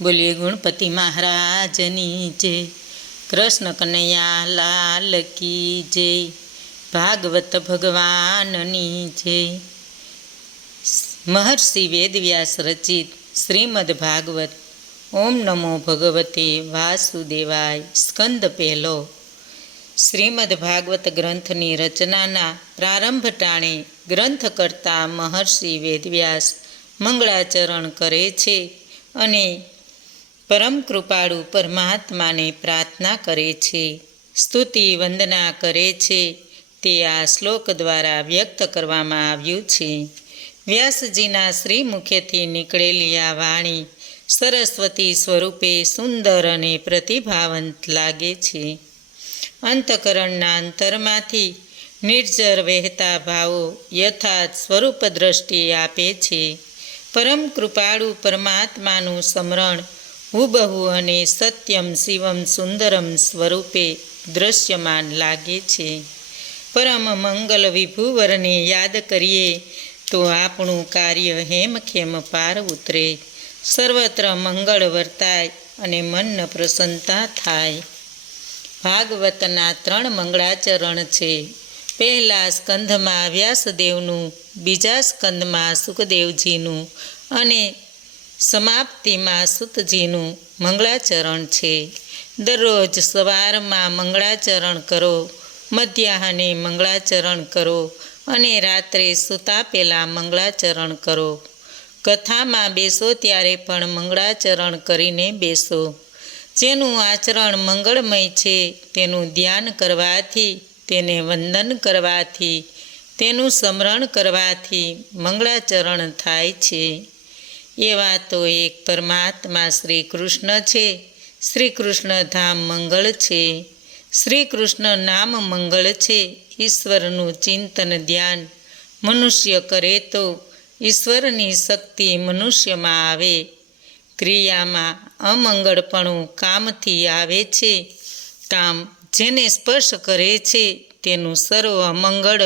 બોલીએ ગણપતિ મહારાજની જય, કૃષ્ણ કનૈયા લાલ કી જય, ભાગવત ભગવાનની જય। મહર્ષિ વેદવ્યાસ રચિત શ્રીમદ ભાગવત। ઓમ નમો ભગવતે વાસુદેવાય। સ્કંદ પહેલો। શ્રીમદ ભાગવત ગ્રંથની રચનાના પ્રારંભ ટાણે ગ્રંથકર્તા મહર્ષિ વેદવ્યાસ મંગળાચરણ કરે છે અને પરમ કૃપાળુ પરમાત્માને પ્રાર્થના કરે છે, સ્તુતિ વંદના કરે છે। તે આ શ્લોક દ્વારા વ્યક્ત કરવામાં આવ્યું છે। વ્યાસજીના શ્રી મુખેથી નીકળેલી આ વાણી સરસ્વતી સ્વરૂપે સુંદર અને પ્રતિભાવંત લાગે છે। અંતઃકરણના અંતરમાંથી નિર્જર વહેતા ભાવો યથાર્થ સ્વરૂપ દ્રષ્ટિ આપે છે। પરમ કૃપાળુ પરમાત્માનું સ્મરણ હુબહુ અને સત્યમ શિવમ સુંદરમ સ્વરૂપે દૃશ્યમાન લાગે છે। પરમ મંગલ વિભુવરને યાદ કરીએ તો આપણું કાર્ય હેમખેમ પાર ઉતરે, સર્વત્ર મંગળ વર્તાય અને મન પ્રસન્નતા થાય। ભાગવતના 3 મંગળાચરણ છે। પહેલા સ્કંધમાં વ્યાસદેવનું, બીજા સ્કંધમાં સુખદેવજીનું અને સમાપ્તિમાં સૂતજીનું મંગળાચરણ છે। દરરોજ સવારમાં મંગળાચરણ કરો, મધ્યાહને મંગળાચરણ કરો અને રાત્રે સૂતા પહેલાં મંગળાચરણ કરો। કથામાં બેસો ત્યારે પણ મંગળાચરણ કરીને બેસો। જેનું આચરણ મંગળમય છે તેનું ધ્યાન કરવાથી, તેને વંદન કરવાથી, તેનું સ્મરણ કરવાથી મંગળાચરણ થાય છે। એવા તો એક પરમાત્મા શ્રી કૃષ્ણ છે। શ્રી કૃષ્ણ ધામ મંગળ છે, શ્રી કૃષ્ણ નામ મંગળ છે। ઈશ્વરનું ચિંતન ધ્યાન મનુષ્ય કરે તો ઈશ્વરની શક્તિ મનુષ્યમાં આવે। ક્રિયામાં અમંગળપણું કામથી આવે છે। કામ જેને સ્પર્શ કરે છે તેનું સર્વ અમંગળ।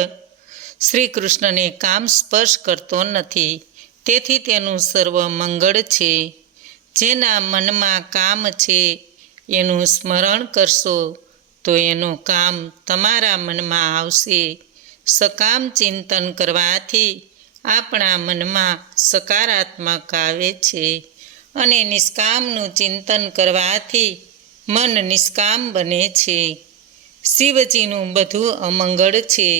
શ્રી કૃષ્ણને કામ સ્પર્શ કરતો નથી, તેથી તેનું સર્વ મંગળ છે। જેના મનમાં કામ છે એનું સ્મરણ કરશો તો એનું કામ તમારા મનમાં આવશે। સકામ ચિંતન કરવાથી આપણા મનમાં સકારાત્મક આવે છે અને નિષ્કામનું ચિંતન કરવાથી મન નિષ્કામ બને છે। શિવજીનું બધું અમંગળ છે,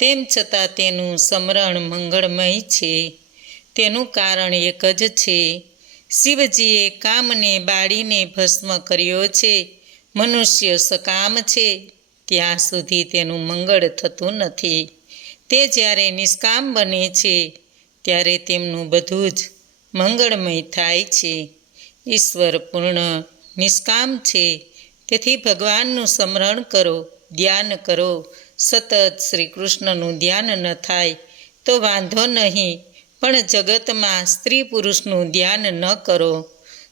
તેમ છતાં તેનું સ્મરણ મંગળમય છે। તેનું કારણ એક જ છે, શિવજીએ કામને બાળીને ભસ્મ કર્યો છે। મનુષ્ય સકામ છે ત્યાં સુધી તેનું મંગળ થતું નથી। તે જ્યારે નિષ્કામ બને છે ત્યારે તેમનું બધું જ મંગળમય થાય છે। ઈશ્વર પૂર્ણ નિષ્કામ છે, તેથી ભગવાનનું સ્મરણ કરો, ધ્યાન કરો। સતત શ્રી કૃષ્ણનું ધ્યાન ન થાય તો વાંધો નહીં, પણ જગતમાં સ્ત્રી પુરુષનું ધ્યાન ન કરો।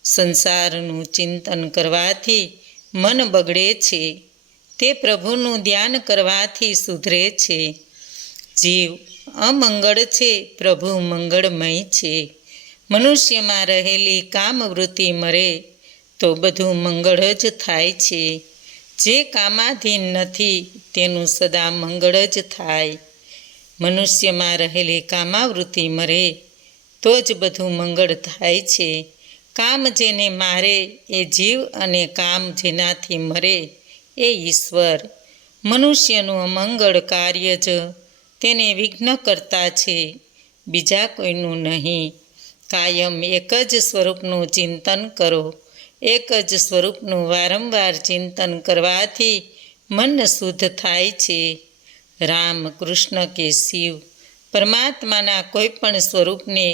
સંસારનું ચિંતન કરવાથી મન બગડે છે, તે પ્રભુનું ધ્યાન કરવાથી સુધરે છે। જીવ અમંગળ છે, પ્રભુ મંગળમય છે। મનુષ્યમાં રહેલી કામવૃત્તિ મરે તો બધું મંગળ જ થાય છે। જે કામાધીન નથી તેનું સદા મંગળ જ થાય। મનુષ્યમાં રહેલી કામાવૃત્તિ મરે તો જ બધું મંગળ થાય છે। કામ જેને મારે એ જીવ અને કામ જેનાથી મરે એ ઈશ્વર। મનુષ્યનું અમંગળ કાર્ય જ તેને વિઘ્ન કરતા છે, બીજા કોઈનું નહીં। કાયમ એક જ સ્વરૂપનું ચિંતન કરો। એક જ સ્વરૂપનું વારંવાર ચિંતન કરવાથી મન શુદ્ધ થાય છે। રામ, કૃષ્ણ કે શિવ પરમાત્માના કોઈ પણ સ્વરૂપને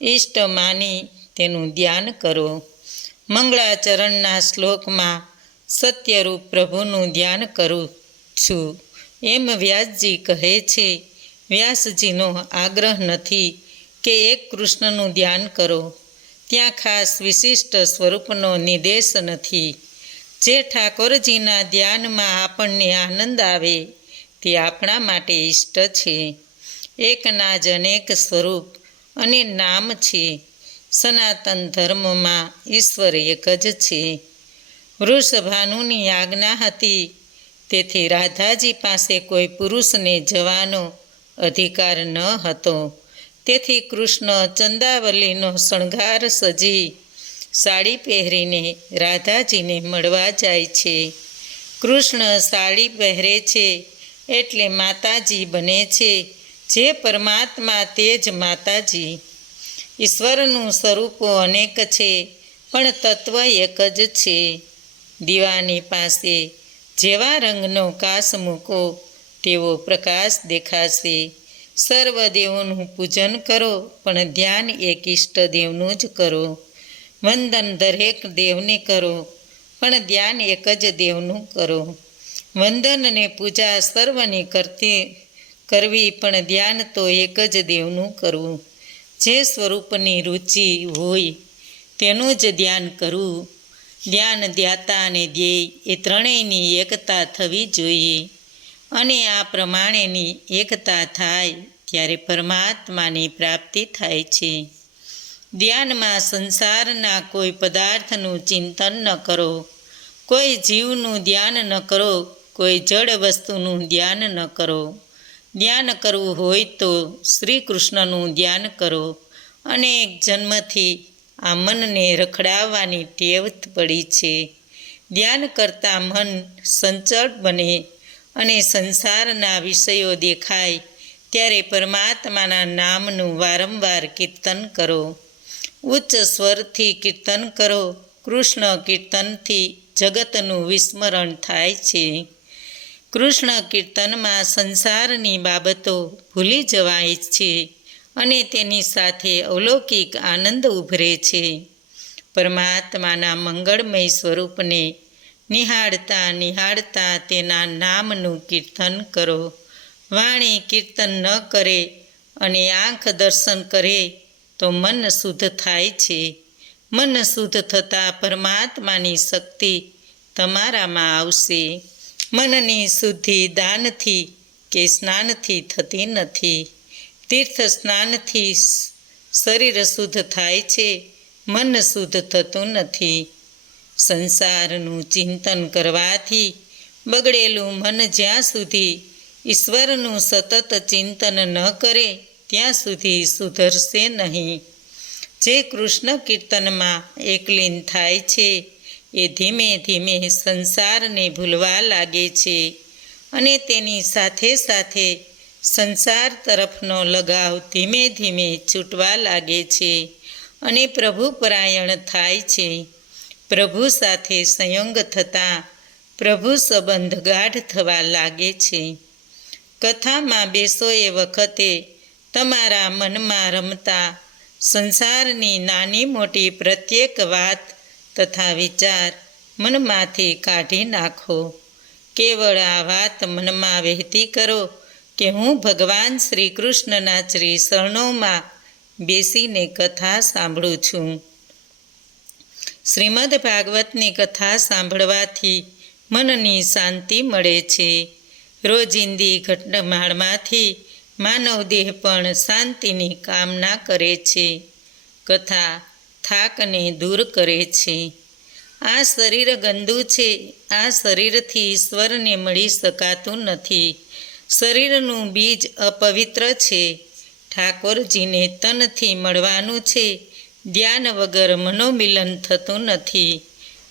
ઈષ્ટ માની તેનું ધ્યાન કરો। મંગળાચરણના શ્લોકમાં સત્યરૂપ પ્રભુનું ધ્યાન કરું છું એમ વ્યાસજી કહે છે। વ્યાસજીનો આગ્રહ નથી કે એક કૃષ્ણનું ધ્યાન કરો, ત્યાં ખાસ વિશિષ્ટ સ્વરૂપનો નિર્દેશ નથી। જે ઠાકોરજીના ધ્યાનમાં આપણને આનંદ આવે તે આપણા માટે ઈષ્ટ છે। એકના જ અનેક સ્વરૂપ અને નામ છે। સનાતન ધર્મમાં ઈશ્વર એક જ છે. વૃષભાનુની આજ્ઞા હતી, તેથી રાધાજી પાસે કોઈ પુરુષને જવાનો અધિકાર ન હતો. તેથી કૃષ્ણ ચંદાવલીનો શણગાર સજી સાડી પહેરીને રાધાજીને મળવા જાય છે. કૃષ્ણ સાડી પહેરે છે એટલે માતાજી બને છે. જે પરમાત્મા તે જ માતાજી. ઈશ્વરનું સ્વરૂપો અનેક છે, પણ તત્વ એક જ છે. દીવાની પાસે જેવા રંગનો કાસ મૂકો તેવો પ્રકાશ દેખાશે. સર્વ દેવોનું પૂજન કરો, પણ ધ્યાન એક ઈષ્ટદેવનું જ કરો. વંદન દરેક દેવને કરો, પણ ધ્યાન એક જ દેવનું કરો. વંદન અને પૂજા સર્વની કરવી, પણ ધ્યાન તો એક જ દેવનું કરવું. જે સ્વરૂપની રુચિ હોય તેનું જ ધ્યાન કરવું. ધ્યાન, ધ્યાતા અને ધ્યેય એ ત્રણેયની એકતા થવી જોઈએ, અને આ પ્રમાણેની એકતા થાય ત્યારે પરમાત્માની પ્રાપ્તિ થાય છે. ધ્યાનમાં સંસારના કોઈ પદાર્થનું ચિંતન ન કરો, કોઈ જીવનું ધ્યાન ન કરો, કોઈ જડ વસ્તુનું ધ્યાન ન કરો. ધ્યાન કરવું હોય તો શ્રી કૃષ્ણનું ધ્યાન કરો. અનેક જન્મથી આ મનને રખડાવવાની ટેવ પડી છે. ધ્યાન કરતાં મન સંચળ બને અને સંસારના વિષયો દેખાય ત્યારે પરમાત્માના નામનું વારંવાર કીર્તન કરો. ઉચ્ચ સ્વરથી કીર્તન કરો. કૃષ્ણ કીર્તનથી જગતનું વિસ્મરણ થાય છે. કૃષ્ણ કીર્તનમાં સંસારની બાબતો ભૂલી જવાય છે અને તેની સાથે અલૌકિક આનંદ ઉભરે છે. પરમાત્માના મંગળમય સ્વરૂપને નિહાળતા નિહાળતા તેના નામનું કીર્તન કરો. વાણી કીર્તન ન કરે અને આંખ દર્શન કરે તો મન શુદ્ધ થાય છે. મન શુદ્ધ થતાં પરમાત્માની શક્તિ તમારામાં આવશે. મનની શુદ્ધિ દાનથી કે સ્નાનથી થતી નથી. તીર્થ સ્નાનથી શરીર શુદ્ધ થાય છે, મન શુદ્ધ થતું નથી. સંસારનું ચિંતન કરવાથી બગડેલું મન જ્યાં સુધી ઈશ્વરનું સતત ચિંતન ન કરે ત્યાં સુધી સુધરશે નહીં. જે કૃષ્ણ કીર્તનમાં એકલીન થાય છે એ ધીમે ધીમે સંસારને ભૂલવા લાગે છે અને તેની સાથે સાથે સંસાર તરફનો લગાવ ધીમે ધીમે છૂટવા લાગે છે અને પ્રભુ પરાયણ થાય છે. પ્રભુ સાથે સંયોગ થતાં પ્રભુ સંબંધ ગાઢ થવા લાગે છે. કથામાં બેસો એ વખતે તમારા મનમાં રમતા સંસારની નાની મોટી પ્રત્યેક વાત તથા વિચાર મનમાંથી કાઢી નાખો. કેવળ આ વાત મનમાં વહેતી કરો કે હું ભગવાન શ્રી કૃષ્ણના શ્રી શરણોમાં બેસીને કથા સાંભળું છું. શ્રીમદ ભાગવતની કથા સાંભળવાથી મનની શાંતિ મળે છે. રોજિંદી ઘટમાળમાંથી માનવ દેહ પણ શાંતિની કામના કરે છે. કથા થાકને દૂર કરે છે. આ શરીર ગંદુ છે. આ શરીરથી ઈશ્વરને મળી શકાતું નથી. શરીરનું બીજ અપવિત્ર છે. ઠાકોરજીને તનથી મળવાનું છે. ધ્યાન વગર મનોમિલન થતું નથી.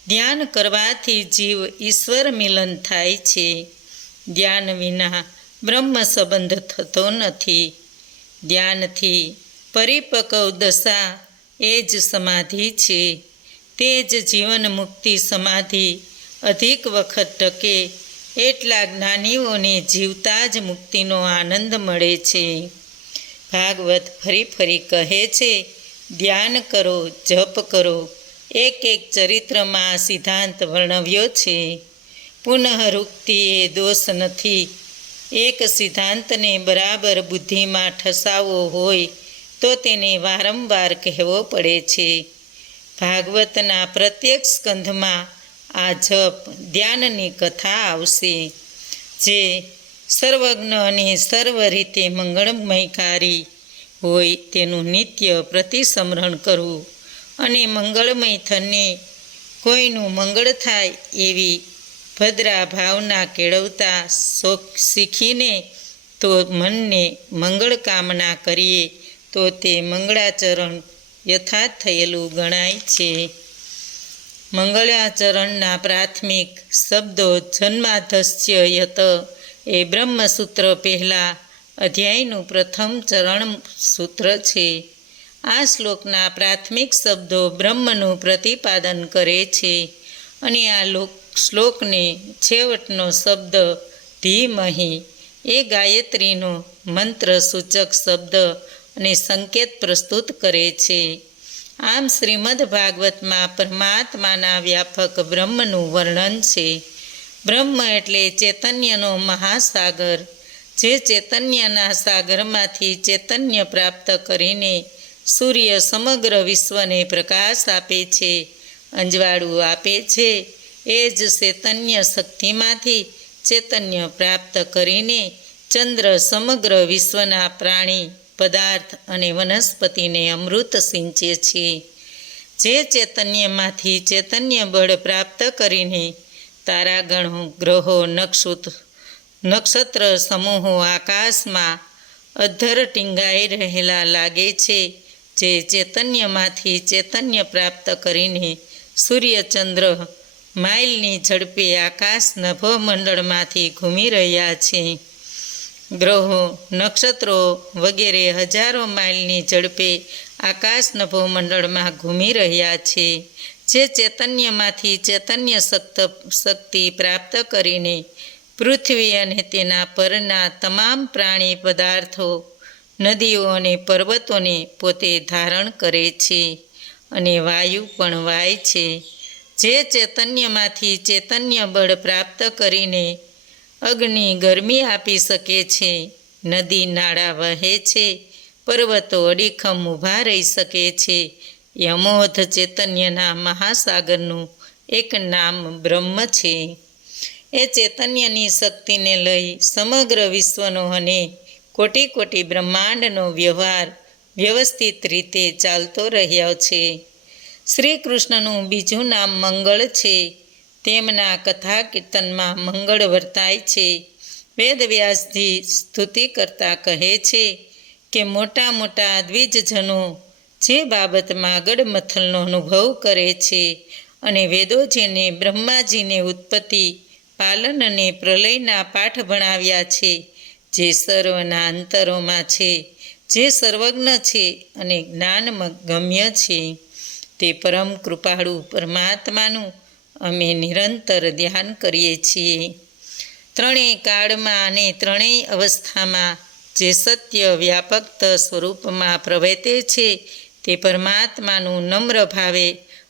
ધ્યાન કરવાથી જીવ ઈશ્વર મિલન થાય છે. ધ્યાન વિના બ્રહ્મ સંબંધ થતો નથી. ધ્યાનથી પરિપક્વ દશા એ જ સમાધિ છે. તે જ જીવન મુક્તિ સમાધિ અધિક વખત ટકે એટલા જ્ઞાનીઓને જીવતા જ મુક્તિનો આનંદ મળે છે. ભાગવત ફરી ફરી કહે છે, ધ્યાન કરો, જપ કરો. એક એક ચરિત્રમાં સિદ્ધાંત વર્ણવ્યો છે. પુનઃરુક્તિ એ દોષ નથી. એક સિદ્ધાંતને બરાબર બુદ્ધિમાં ઠસાવવો હોય તો તેને વારંવાર કહેવો પડે છે. ભાગવતના પ્રત્યેક સ્કંધમાં આ જપ ધ્યાનની કથા આવશે, જે સર્વજ્ઞ અને સર્વ રીતે મંગળમયકારી હોય તેનું નિત્ય પ્રતિસ્મરણ કરવું અને મંગળમય થઈને કોઈનું મંગળ થાય એવી ભદ્રા ભાવના કેળવતા શીખીને તો મનને મંગળ કામના કરીએ તો તે મંગળાચરણ યથાર્થ થયેલું ગણાય છે. મંગળાચરણના પ્રાથમિક શબ્દો જન્માધસ્ય યત એ બ્રહ્મસૂત્ર પહેલાં અધ્યાયનું પ્રથમ ચરણ સૂત્ર છે. આ શ્લોકના પ્રાથમિક શબ્દો બ્રહ્મનું પ્રતિપાદન કરે છે અને આ શ્લોકને છેવટનો શબ્દ ધીમહિ એ ગાયત્રીનો મંત્ર સૂચક શબ્દ અને સંકેત પ્રસ્તુત કરે છે. આમ શ્રીમદ ભાગવતમાં પરમાત્માના વ્યાપક બ્રહ્મનું વર્ણન છે. બ્રહ્મ એટલે ચૈતન્યનો મહાસાગર, જે ચૈતન્યના સાગરમાંથી ચૈતન્ય પ્રાપ્ત કરીને સૂર્ય સમગ્ર વિશ્વને પ્રકાશ આપે છે, અંજવાળું આપે છે. એ જ ચૈતન્ય શક્તિમાંથી ચૈતન્ય પ્રાપ્ત કરીને ચંદ્ર સમગ્ર વિશ્વના પ્રાણી પદાર્થ અને વનસ્પતિને અમૃત સિંચે છે. જે ચૈતન્યમાંથી ચૈતન્ય બળ પ્રાપ્ત કરીને તારાગણો, ગ્રહો, નક્ષત્ર સમૂહો આકાશમાં અધ્ધર ટીંગાઈ રહેલા લાગે છે. જે ચૈતન્યમાંથી ચૈતન્ય પ્રાપ્ત કરીને સૂર્યચંદ્ર માઇલની ઝડપે આકાશ નભોમંડળમાંથી ઘૂમી રહ્યા છે. ગ્રહો, નક્ષત્રો વગેરે હજારો માઇલની ઝડપે આકાશ નભોમંડળમાં ઘૂમી રહ્યા છે. જે ચૈતન્યમાંથી ચૈતન્ય શક્તિ પ્રાપ્ત કરીને પૃથ્વી અને તેના પરના તમામ પ્રાણી પદાર્થો, નદીઓ અને પર્વતોને પોતે ધારણ કરે છે અને વાયુ પણ વાય છે. જે ચૈતન્યમાંથી ચૈતન્ય બળ પ્રાપ્ત કરીને અગ્નિ ગરમી આપી શકે છે, નદી નાળા વહે છે, પર્વતો અડીખમ ઊભા રહી શકે છે. એ અમોઘ ચૈતન્યના મહાસાગરનું એક નામ બ્રહ્મ છે. એ ચૈતન્યની શક્તિને લઈ સમગ્ર વિશ્વનો અને કોટી કોટી બ્રહ્માંડનો વ્યવહાર વ્યવસ્થિત રીતે ચાલતો રહ્યો છે. શ્રી કૃષ્ણનું બીજું નામ મંગળ છે. તેમના કથા કીર્તનમાં મંગળ વર્તાય છે. વેદવ્યાસજી સ્તુતિ કરતા કહે છે કે મોટા મોટા દ્વિજજનો જે બાબતમાં ગડમથલનો અનુભવ કરે છે અને વેદો જેને બ્રહ્માજીને ઉત્પત્તિ, પાલન અને પ્રલયના પાઠ ભણાવ્યા છે, જે સર્વના અંતરોમાં છે, જે સર્વજ્ઞ છે અને જ્ઞાનગમ્ય છે, તે પરમ કૃપાળુ પરમાત્માનું અમે નિરંતર ધ્યાન કરીએ છીએ. ત્રણેય કાળમાં અને ત્રણેય અવસ્થામાં જે સત્ય વ્યાપક સ્વરૂપમાં પ્રવર્તે છે તે પરમાત્માનું નમ્ર ભાવે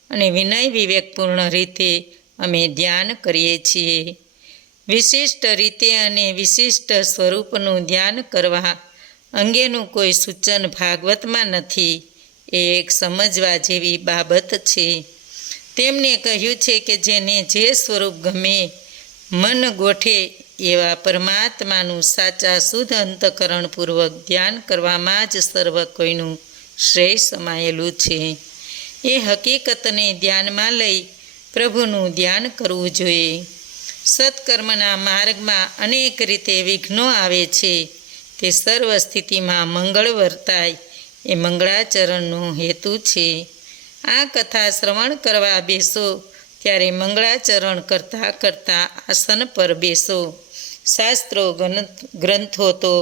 અને વિનય વિવેકપૂર્ણ રીતે અમે ધ્યાન કરીએ છીએ. વિશિષ્ટ રીતે અને વિશિષ્ટ સ્વરૂપનું ધ્યાન કરવા અંગેનું કોઈ સૂચન ભાગવતમાં નથી. એ એક સમજવા જેવી બાબત છે. તેમણે કહ્યું છે કે જેને જે સ્વરૂપ ગમે મન ગોઠે એવા પરમાત્માનું સાચા શુદ્ધ અંતઃકરણપૂર્વક ધ્યાન કરવામાં જ સર્વ કોઈનું શ્રેય સમાયેલું છે. એ હકીકતને ધ્યાનમાં લઈ પ્રભુનું ધ્યાન કરવું જોઈએ. સત્કર્મના માર્ગમાં અનેક રીતે વિઘ્નો આવે છે. તે સર્વ સ્થિતિમાં મંગળ વર્તાય એ મંગળાચરણનો હેતુ છે. આ કથા શ્રવણ કરવા બેસો ત્યારે મંગળાચરણ કરતાં કરતાં આસન પર બેસો. શાસ્ત્રો ગ્રંથો તો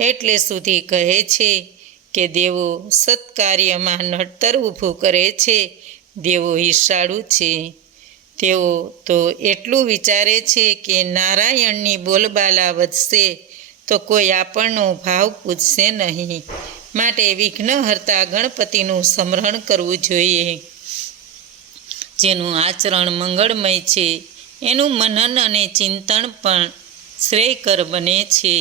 એટલે સુધી કહે છે કે દેવો સત્કાર્યમાં નડતર ઊભું કરે છે. દેવો ઈર્ષાળુ છે. તેઓ તો એટલું વિચારે છે કે નારાયણની બોલબાલા વધશે તો કોઈ આપણનો ભાવ પૂછશે નહીં. માટે વિઘ્નહર્તા ગણપતિનું સ્મરણ કરવું જોઈએ. જેનું આચરણ મંગળમય છે એનું મનન અને ચિંતન પણ શ્રેયકર બને છે.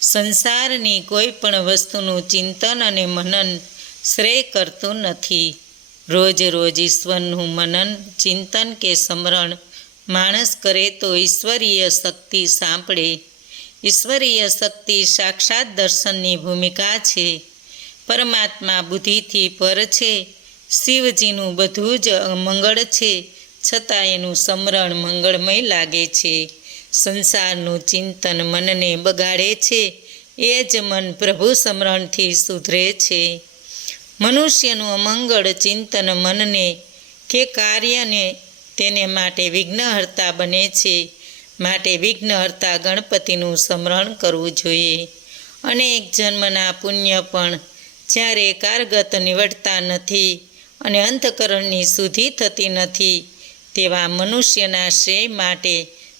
સંસારની કોઈ પણ વસ્તુનું ચિંતન અને મનન શ્રેય કરતું નથી. રોજ રોજ ઈશ્વરનું મનન, ચિંતન કે સ્મરણ માણસ કરે તો ઈશ્વરીય શક્તિ સાંપડે. ઈશ્વરીય શક્તિ સાક્ષાત દર્શનની ભૂમિકા છે. પરમાત્મા બુદ્ધિથી પર છે. શિવજીનું બધું જ મંગળ છે, છતાં એનું સ્મરણ મંગળમય લાગે છે. સંસારનું ચિંતન મનને બગાડે છે, એ જ મન પ્રભુ સ્મરણથી સુધરે છે. મનુષ્યનું અમંગળ ચિંતન મનને કે કાર્યને તેને માટે વિઘ્નહર્તા બને છે. માટે વિઘ્નહર્તા ગણપતિનું સ્મરણ કરવું જોઈએ. અનેક જન્મના પુણ્ય પણ જ્યારે કારગત નીવડતા નથી અને અંતઃકરણની શુદ્ધિ થતી નથી, તેવા મનુષ્યના શ્રેય માટે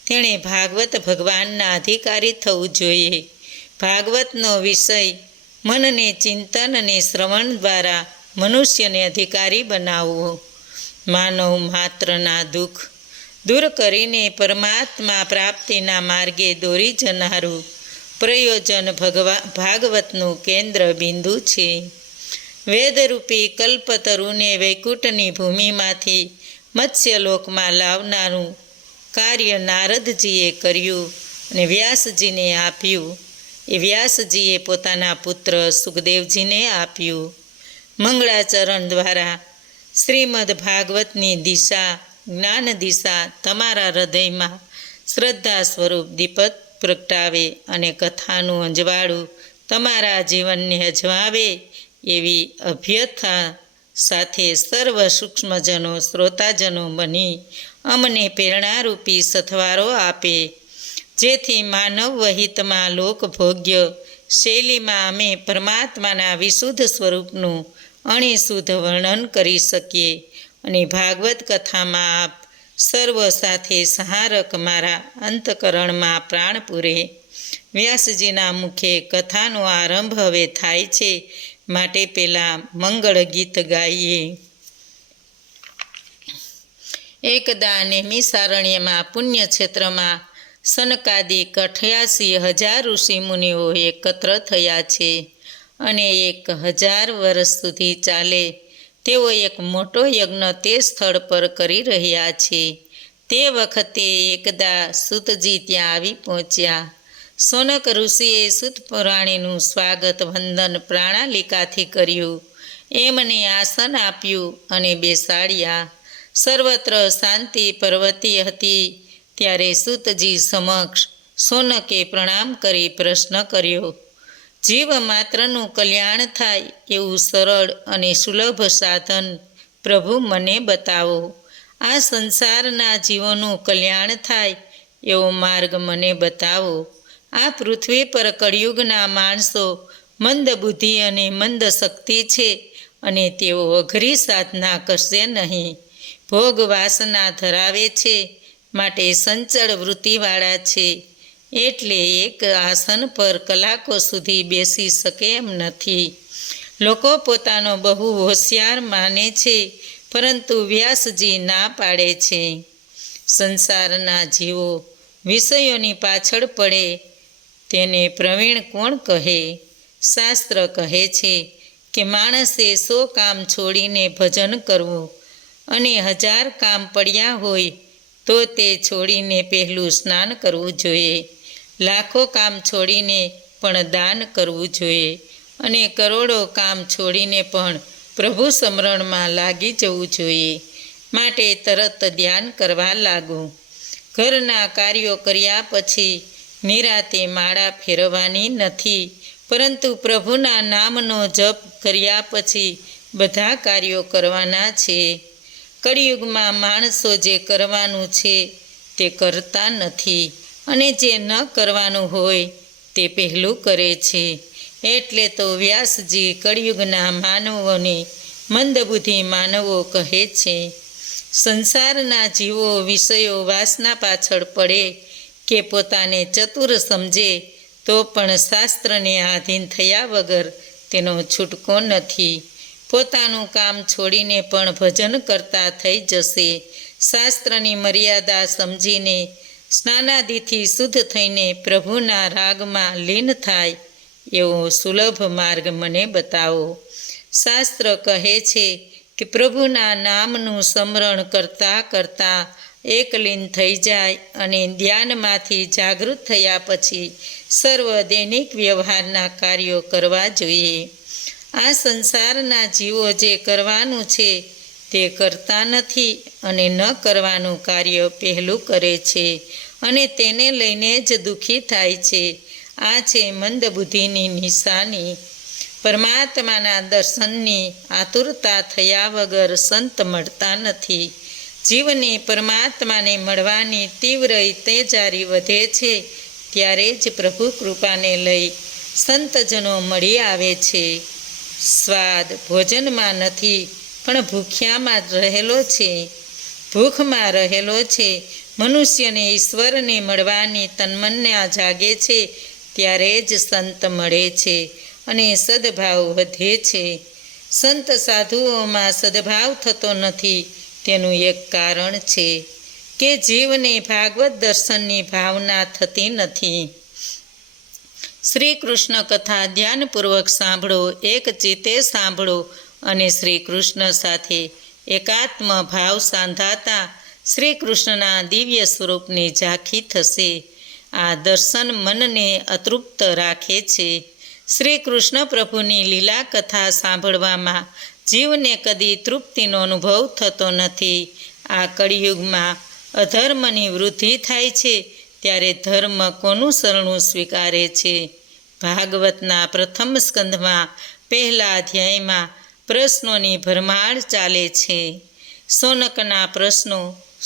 તેણે ભાગવત ભગવાનના અધિકારી થવું જોઈએ. ભાગવતનો વિષય મનને ચિંતન અને શ્રવણ દ્વારા મનુષ્યને અધિકારી બનાવવો. માનવ માત્રના દુઃખ દૂર કરીને પરમાત્મા પ્રાપ્તિના માર્ગે દોરી જનારું પ્રયોજન ભાગવતનું કેન્દ્ર બિંદુ છે. વેદરૂપી કલ્પતરુને વૈકુંઠની ભૂમિમાંથી મત્સ્યલોકમાં લાવનારું કાર્ય નારદજીએ કર્યું અને વ્યાસજીને આપ્યું. એ વ્યાસજીએ પોતાના પુત્ર સુખદેવજીને આપ્યું. મંગળાચરણ દ્વારા શ્રીમદ ભાગવતની દિશા, જ્ઞાન દિશા તમારા હૃદયમાં શ્રદ્ધા સ્વરૂપ દીપક પ્રગટાવે અને કથાનું અંજવાળું તમારા જીવનને અજવાવે એવી અભ્યર્થના સાથે સર્વ સૂક્ષ્મજનો શ્રોતાજનો બની અમને પ્રેરણારૂપી સથવારો આપે, જેથી માનવ વહિતમાં લોકભોગ્ય શૈલીમાં અમે પરમાત્માના વિશુદ્ધ સ્વરૂપનું અણિશુદ્ધ વર્ણન કરી શકીએ અને ભાગવત કથામાં આપ સર્વ સાથે સહારક મારા અંતકરણમાં પ્રાણ પૂરે. વ્યાસજીના મુખે કથાનો આરંભ હવે થાય છે, માટે પહેલાં મંગળ ગીત ગાઈએ. એકદા નેમિષારણ્યમાં પુણ્યક્ષેત્રમાં સનકાદિક 88,000 ઋષિમુનિઓ એકત્ર થયા છે અને 1,000 વર્ષ સુધી ચાલે તેવો એક મોટો યજ્ઞ તે સ્થળ પર કરી રહ્યા છે. તે વખતે એકદા સૂતજી ત્યાં આવી પહોંચ્યા. સોનક ઋષિએ સૂત પુરાણીનું સ્વાગત વંદન પ્રણાલિકાથી કર્યું. એમને આસન આપ્યું અને બેસાડ્યા. સર્વત્ર શાંતિ પર્વતી હતી. ત્યારે સૂતજી સમક્ષ સોનકે પ્રણામ કરી પ્રશ્ન કર્યો, જીવ માત્રનું કલ્યાણ થાય એવું સરળ અને સુલભ સાધન પ્રભુ મને બતાવો. આ સંસારના જીવોનું કલ્યાણ થાય એવો માર્ગ મને બતાવો. આ પૃથ્વી પર કળિયુગના માણસો મંદ બુદ્ધિ અને મંદ શક્તિ છે અને તેઓ અઘરી સાધના કરશે નહીં. ભોગ વાસના ધરાવે છે, માટે સંચળ વૃત્તિવાળા છે, એટલે એક આસન પર કલાકો સુધી બેસી શકે એમ નથી. લોકો પોતાનો બહુ હોશિયાર માને છે, પરંતુ વ્યાસજી ના પાડે છે. સંસારના જીવો વિષયોની પાછળ પડે તેને પ્રવીણ કોણ કહે? શાસ્ત્ર કહે છે કે માણસે 100 કામ છોડીને ભજન કરવું અને 1000 કામ પડ્યા હોય તો તે છોડીને પહેલું સ્નાન કરવું જોઈએ. લાખો કામ છોડીને પણ દાન કરવું જોઈએ અને કરોડો કામ છોડીને પણ પ્રભુ સ્મરણમાં લાગી જવું જોઈએ. માટે તરત ધ્યાન કરવા લાગો. ઘરના કાર્યો કર્યા પછી નિરાતે માળા ફેરવવાની નથી, પરંતુ પ્રભુના નામનો જપ કર્યા પછી બધા કાર્યો કરવાના છે. કળિયુગમાં માણસો જે કરવાનું છે તે કરતા નથી અને જે ન કરવાનું હોય તે પહેલું કરે છે. એટલે તો વ્યાસજી કળિયુગના માનવોને મંદબુદ્ધિ માનવો કહે છે. સંસારના જીવો વિષયો વાસના પાછળ પડે કે પોતાને ચતુર સમજે તો પણ શાસ્ત્રને આધીન થયા વગર તેનો છૂટકો નથી. પોતાનું કામ છોડીને પણ ભજન કરતા થઈ જશે. શાસ્ત્રની મર્યાદા સમજીને સ્નાનાદિથી શુદ્ધ થઈને પ્રભુના રાગમાં લીન થાય એવો સુલભ માર્ગ મને બતાવો. શાસ્ત્ર કહે છે કે પ્રભુના નામનું સ્મરણ કરતાં કરતાં એકલીન થઈ જાય અને ધ્યાનમાંથી જાગૃત થયા પછી સર્વ દૈનિક વ્યવહારના કાર્યો કરવા જોઈએ. આ સંસારના જીવો જે કરવાનું છે તે કરતા નથી અને ન કરવાનું કાર્ય પહેલું કરે છે અને તેને લઈને જ દુઃખી થાય છે. આ છે મંદબુદ્ધિની નિશાની. પરમાત્માના દર્શનની આતુરતા થયા વગર સંત મળતા નથી. જીવને પરમાત્માને મળવાની તીવ્ર તેજારી વધે છે ત્યારે જ પ્રભુ કૃપાને લઈ સંતજનો મળી આવે છે. સ્વાદ ભોજનમાં નથી પણ ભૂખ્યામાં રહેલો છે. ભૂખમાં રહેલો છે. મનુષ્યને ઈશ્વરને મળવાની તન્મન્યા જાગે છે ત્યારે જ સંત મળે છે અને સદભાવ વધે છે. સંત સાધુઓમાં સદભાવ થતો નથી તેનું એક કારણ છે કે જીવને ભાગવત દર્શનની ભાવના થતી નથી. શ્રી કૃષ્ણ કથા ધ્યાનપૂર્વક સાંભળો, એક ચિત્તે સાંભળો અને શ્રી કૃષ્ણ સાથે એકાત્મ ભાવ સાંધાતા શ્રી કૃષ્ણના દિવ્ય સ્વરૂપની ઝાંખી થશે. આ દર્શન મનને અતૃપ્ત રાખે છે. શ્રી કૃષ્ણ પ્રભુની લીલા કથા સાંભળવામાં જીવને કદી તૃપ્તિનો અનુભવ થતો નથી. આ કળિયુગમાં અધર્મની વૃદ્ધિ થાય છે ત્યારે ધર્મ કોનું શરણું સ્વીકારે છે? ભાગવતના પ્રથમ સ્કંધમાં પહેલા અધ્યાયમાં પ્રશ્નોની ભરમાર ચાલે છે. સોનકના પ્રશ્નો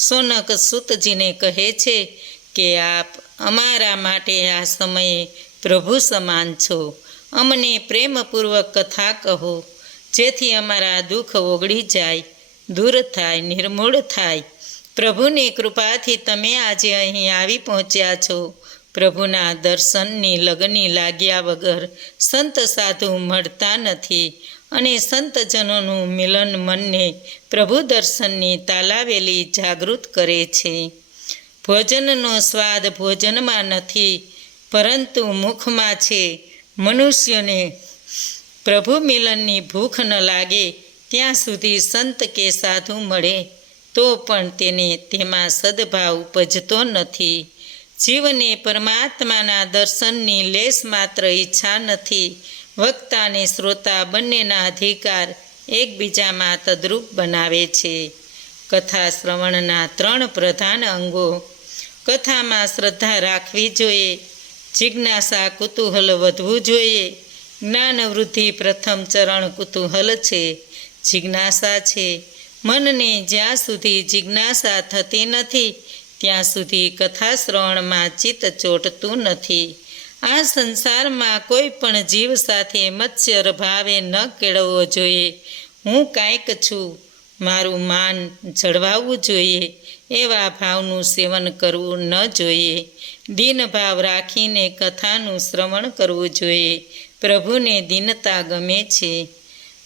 સોનક સૂતજીને કહે છે કે આપ અમારા માટે આ સમયે પ્રભુ સમાન છો. અમને પ્રેમપૂર્વક કથા કહો જેથી અમારા દુઃખ ઓગળી જાય, દૂર થાય, નિર્મૂળ થાય. પ્રભુની કૃપાથી તમે આજે અહીં આવી પહોંચ્યા છો. પ્રભુના દર્શનની લગની લાગ્યા વગર સંત સાધુ મળતા નથી અને સંતજનોનું મિલન મનને પ્રભુ દર્શનની તાલાવેલી જાગૃત કરે છે. ભોજનનો સ્વાદ ભોજનમાં નથી પરંતુ મુખમાં છે. મનુષ્યને પ્રભુ મિલનની ભૂખ ન લાગે ત્યાં સુધી સંત કે સાધુ મળે તો પણ તેને તેમાં સદભાવ ઉપજતો નથી. જીવને પરમાત્માના દર્શનની લેશ માત્ર ઈચ્છા નથી. વક્તા અને શ્રોતા બંનેના અધિકાર એકબીજામાં તદ્રુપ બનાવે છે. કથા શ્રવણના 3 પ્રધાન અંગો. કથામાં શ્રદ્ધા રાખવી જોઈએ, જિજ્ઞાસા કુતૂહલ વધવું જોઈએ. જ્ઞાનવૃદ્ધિ પ્રથમ ચરણ કુતૂહલ છે, જિજ્ઞાસા છે. મનને જ્યાં સુધી જિજ્ઞાસા થતી નથી ત્યાં સુધી કથા શ્રવણમાં ચિત્ત ચોંટતું નથી. આ સંસારમાં કોઈ પણ જીવ સાથે મત્સર ભાવે ન કેળવવો જોઈએ. હું કાંઈક છું, મારું માન જળવાવું જોઈએ એવા ભાવનું સેવન કરવું ન જોઈએ. દીન ભાવ રાખીને કથાનું શ્રવણ કરવું જોઈએ. પ્રભુને દીનતા ગમે છે.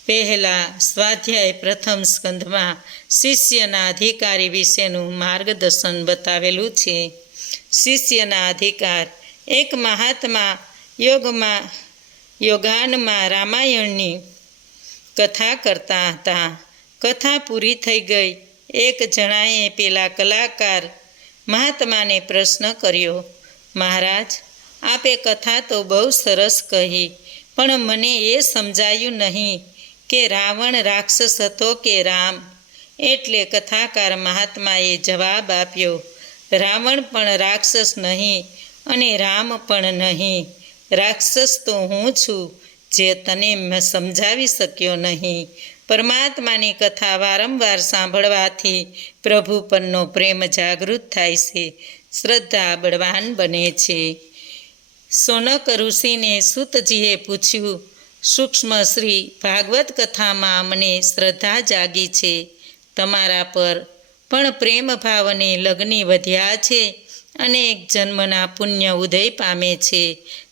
પહેલા સ્વાધ્યાય પ્રથમ સ્કંધમાં શિષ્યના અધિકારી વિશેનું માર્ગદર્શન બતાવેલું છે. શિષ્યના અધિકાર. એક મહાત્મા યોગાનમાં રામાયણની કથા કરતા હતા. કથા પૂરી થઈ ગઈ. એક જણાએ પેલા કલાકાર મહાત્માને પ્રશ્ન કર્યો, મહારાજ, આપે કથા તો બહુ સરસ કહી, પણ મને એ સમજાયું નહીં કે રાવણ રાક્ષસ હતો કે રામ. એટલે કથાકાર મહાત્માએ જવાબ આપ્યો, રાવણ પણ રાક્ષસ નહીં અને રામ પણ નહીં. રાક્ષસ તો હું છું જે તને સમજાવી શક્યો નહીં. પરમાત્માની કથા વારંવાર સાંભળવાથી પ્રભુ પરનો પ્રેમ જાગૃત થાય છે, શ્રદ્ધા બળવાન બને છે. સોનક ઋષિને સૂતજીએ પૂછ્યું, સૂક્ષ્મ શ્રી ભાગવત કથામાં અમને શ્રદ્ધા જાગી છે. તમારા પર પણ પ્રેમ ભાવ અને લગ્ની વધ્યા છે. અનેક જન્મના પુણ્ય ઉદય પામે છે.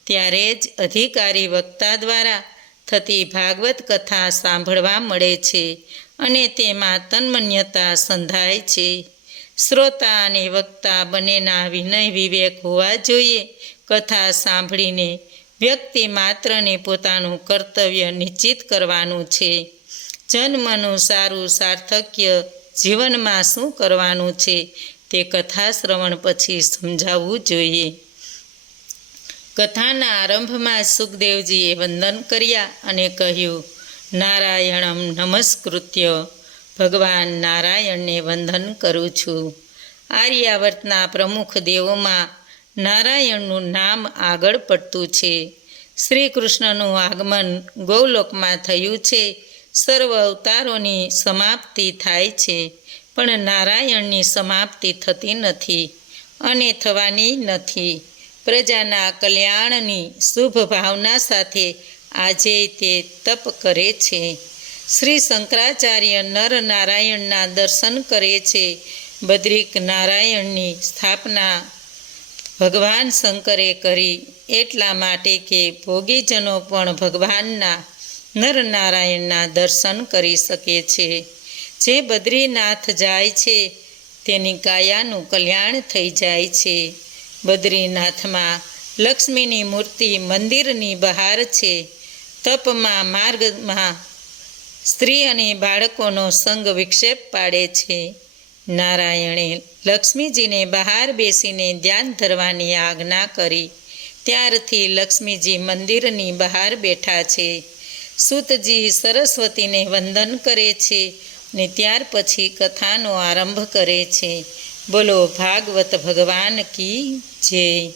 ત્યારે જ અધિકારી વક્તા દ્વારા થતી ભાગવત કથા સાંભળવા મળે છે અને તેમાં તન્મન્યતા સંધાય છે. શ્રોતા અને વક્તા બંનેના વિનય વિવેક હોવા જોઈએ. કથા સાંભળીને વ્યક્તિ માત્રને પોતાનું કર્તવ્ય નિશ્ચિત કરવાનું છે. જન્મનું સારું સાર્થક્ય જીવનમાં શું કરવાનું છે તે કથા શ્રવણ પછી સમજાવવું જોઈએ. કથાના આરંભમાં સુખદેવજીએ વંદન કર્યા અને કહ્યું, નારાયણમ નમસ્કૃત્ય ભગવાન નારાયણને વંદન કરું છું. આર્યાવર્તના પ્રમુખ દેવોમાં નારાયણનું નામ આગળ પડતું છે. શ્રી કૃષ્ણનું આગમન ગૌલોકમાં થયું છે. સર્વ અવતારોની સમાપ્તિ થાય છે, પણ નારાયણની સમાપ્તિ થતી નથી અને થવાની નથી. પ્રજાના કલ્યાણની શુભ ભાવના સાથે આજે તે તપ કરે છે. શ્રી શંકરાચાર્ય નર નારાયણના દર્શન કરે છે. બદ્રિક નારાયણની સ્થાપના ભગવાન શંકરે કરી એટલા માટે કે ભોગીજનો પણ ભગવાનના નરનારાયણના દર્શન કરી શકે છે. જે બદ્રીનાથ જાય છે તેની કાયાનું કલ્યાણ થઈ જાય છે. બદ્રીનાથમાં લક્ષ્મીની મૂર્તિ મંદિરની બહાર છે. તપમાં માર્ગમાં સ્ત્રી અને બાળકોનો સંગ વિક્ષેપ પાડે છે. નારાયણે લક્ષ્મીજીને બહાર બેસીને ધ્યાન ધરવાની આજ્ઞા કરી. ત્યારથી લક્ષ્મીજી મંદિરની બહાર બેઠા છે. સૂતજી સરસ્વતીને વંદન કરે છે ને ત્યાર પછી કથાનો આરંભ કરે છે. બોલો ભાગવત ભગવાન કી જય.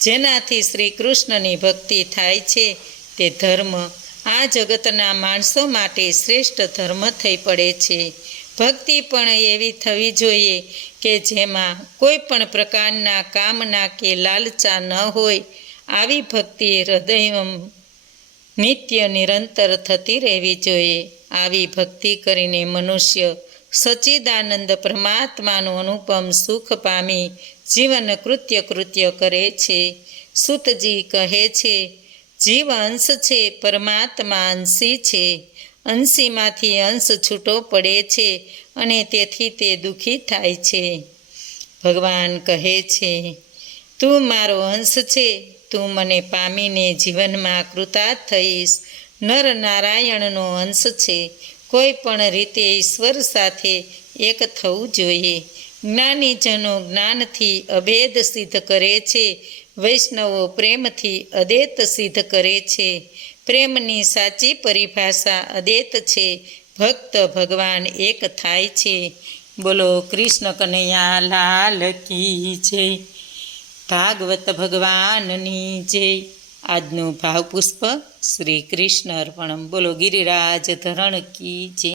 જેનાથી શ્રી કૃષ્ણની ભક્તિ થાય છે તે ધર્મ આ જગતના માણસો માટે શ્રેષ્ઠ ધર્મ થઈ પડે છે. ભક્તિ પણ એવી થવી જોઈએ કે જેમાં કોઈ પણ પ્રકારના કામના કે લાલચા ન હોય. આવી ભક્તિ હૃદયમાં નિત્ય નિરંતર થતી રહેવી જોઈએ. આવી ભક્તિ કરીને મનુષ્ય સચ્ચિદાનંદ પરમાત્માનું અનુપમ સુખ પામી જીવન કૃત્ય કરે છે. સૂતજી કહે છે, જીવ અંશ છે, પરમાત્મા અંશી છે. અંશીમાંથી અંશ છૂટો પડે છે અને તેથી તે દુઃખી થાય છે. ભગવાન કહે છે, તું મારો અંશ છે, તું મને પામીને જીવનમાં કૃતાર્થ થઈશ. નર નારાયણનો અંશ છે. કોઈ પણ રીતે ઈશ્વર સાથે એક થવું જોઈએ. જ્ઞાનીજનો જ્ઞાનથી અભેદ સિદ્ધ કરે છે. વૈષ્ણવો પ્રેમથી અદ્વૈત સિદ્ધ કરે છે. પ્રેમની સાચી પરિભાષા અદ્વૈત છે. ભક્ત ભગવાન એક થાય છે. બોલો કૃષ્ણ કનૈયા લાલ કી જય. ભાગવત ભગવાનની જય. આજનું ભાવપુષ્પ શ્રી કૃષ્ણ અર્પણમ. બોલો ગિરિરાજ ધરણ કી જય.